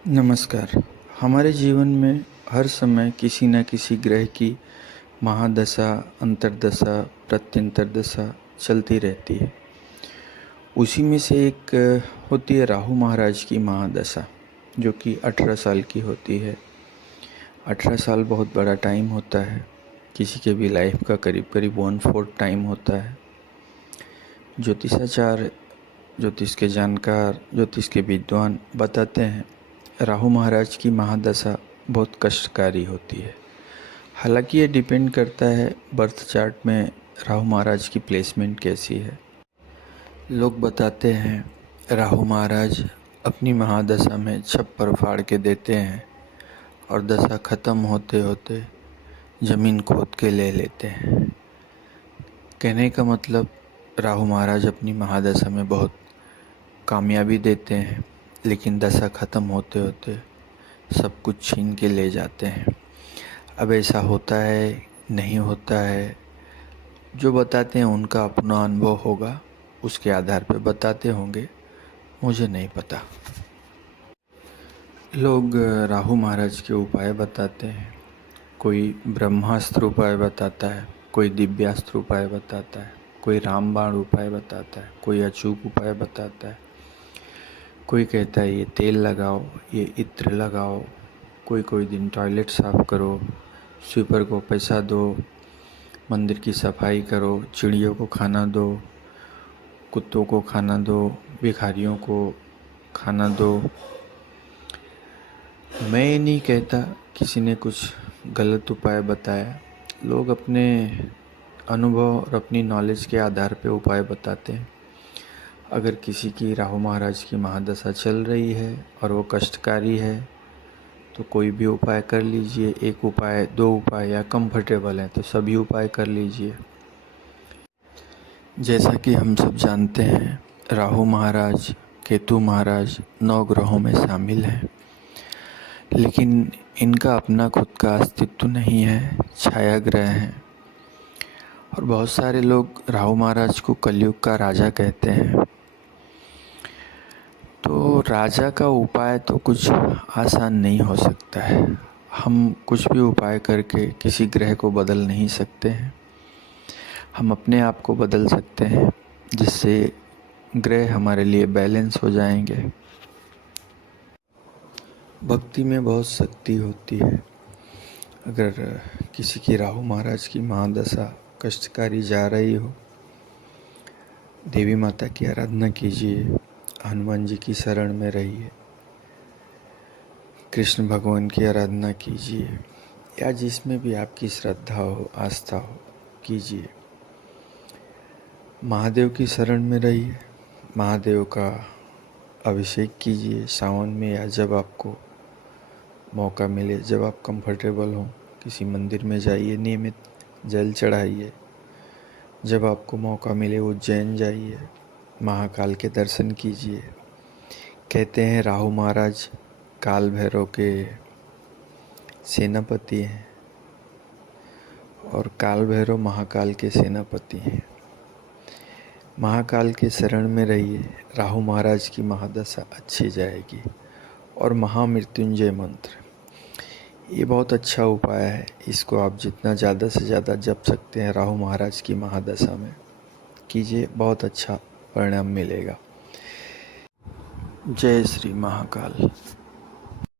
नमस्कार। हमारे जीवन में हर समय किसी न किसी ग्रह की महादशा, अंतर्दशा, प्रत्यंतरदशा चलती रहती है। उसी में से एक होती है राहु महाराज की महादशा, जो कि 18 साल की होती है। 18 साल बहुत बड़ा टाइम होता है, किसी के भी लाइफ का करीब करीब 1/4 टाइम होता है। ज्योतिषाचार्य, ज्योतिष के जानकार, ज्योतिष के विद्वान बताते हैं राहु महाराज की महादशा बहुत कष्टकारी होती है। हालांकि ये डिपेंड करता है बर्थ चार्ट में राहु महाराज की प्लेसमेंट कैसी है। लोग बताते हैं राहु महाराज अपनी महादशा में छप्पर फाड़ के देते हैं और दशा ख़त्म होते होते ज़मीन खोद के ले लेते हैं। कहने का मतलब राहु महाराज अपनी महादशा में बहुत कामयाबी देते हैं, लेकिन दशा ख़त्म होते होते सब कुछ छीन के ले जाते हैं। अब ऐसा होता है, नहीं होता है, जो बताते हैं उनका अपना अनुभव होगा, उसके आधार पर बताते होंगे, मुझे नहीं पता। लोग राहु महाराज के उपाय बताते हैं। कोई ब्रह्मास्त्र उपाय बताता है, कोई दिव्यास्त्र उपाय बताता है, कोई रामबाण उपाय बताता है, कोई अचूक उपाय बताता है। कोई कहता है ये तेल लगाओ, ये इत्र लगाओ, कोई दिन टॉयलेट साफ़ करो, स्वीपर को पैसा दो, मंदिर की सफाई करो, चिड़ियों को खाना दो, कुत्तों को खाना दो, भिखारियों को खाना दो। मैं ये नहीं कहता किसी ने कुछ गलत उपाय बताया। लोग अपने अनुभव और अपनी नॉलेज के आधार पे उपाय बताते हैं। अगर किसी की राहु महाराज की महादशा चल रही है और वो कष्टकारी है तो कोई भी उपाय कर लीजिए। एक उपाय, दो उपाय, या कंफर्टेबल है तो सभी उपाय कर लीजिए। जैसा कि हम सब जानते हैं, राहु महाराज, केतु महाराज 9 ग्रहों में शामिल हैं, लेकिन इनका अपना खुद का अस्तित्व नहीं है, छाया ग्रह हैं। और बहुत सारे लोग राहु महाराज को कलयुग का राजा कहते हैं। तो राजा का उपाय तो कुछ आसान नहीं हो सकता है। हम कुछ भी उपाय करके किसी ग्रह को बदल नहीं सकते हैं। हम अपने आप को बदल सकते हैं, जिससे ग्रह हमारे लिए बैलेंस हो जाएंगे। भक्ति में बहुत शक्ति होती है। अगर किसी की राहु महाराज की महादशा कष्टकारी जा रही हो, देवी माता की आराधना कीजिए, हनुमान जी की शरण में रहिए, कृष्ण भगवान की आराधना कीजिए, या जिसमें भी आपकी श्रद्धा हो, आस्था हो, कीजिए। महादेव की शरण में रहिए, महादेव का अभिषेक कीजिए सावन में, या जब आपको मौका मिले, जब आप कंफर्टेबल हो, किसी मंदिर में जाइए, नियमित जल चढ़ाइए। जब आपको मौका मिले उज्जैन जाइए, महाकाल के दर्शन कीजिए। कहते हैं राहु महाराज काल भैरव के सेनापति हैं और काल भैरव महाकाल के सेनापति हैं। महाकाल के शरण में रहिए, राहु महाराज की महादशा अच्छी जाएगी। और महामृत्युंजय मंत्र, ये बहुत अच्छा उपाय है। इसको आप जितना ज़्यादा से ज़्यादा जप सकते हैं राहु महाराज की महादशा में कीजिए, बहुत अच्छा परिणाम मिलेगा। जय श्री महाकाल।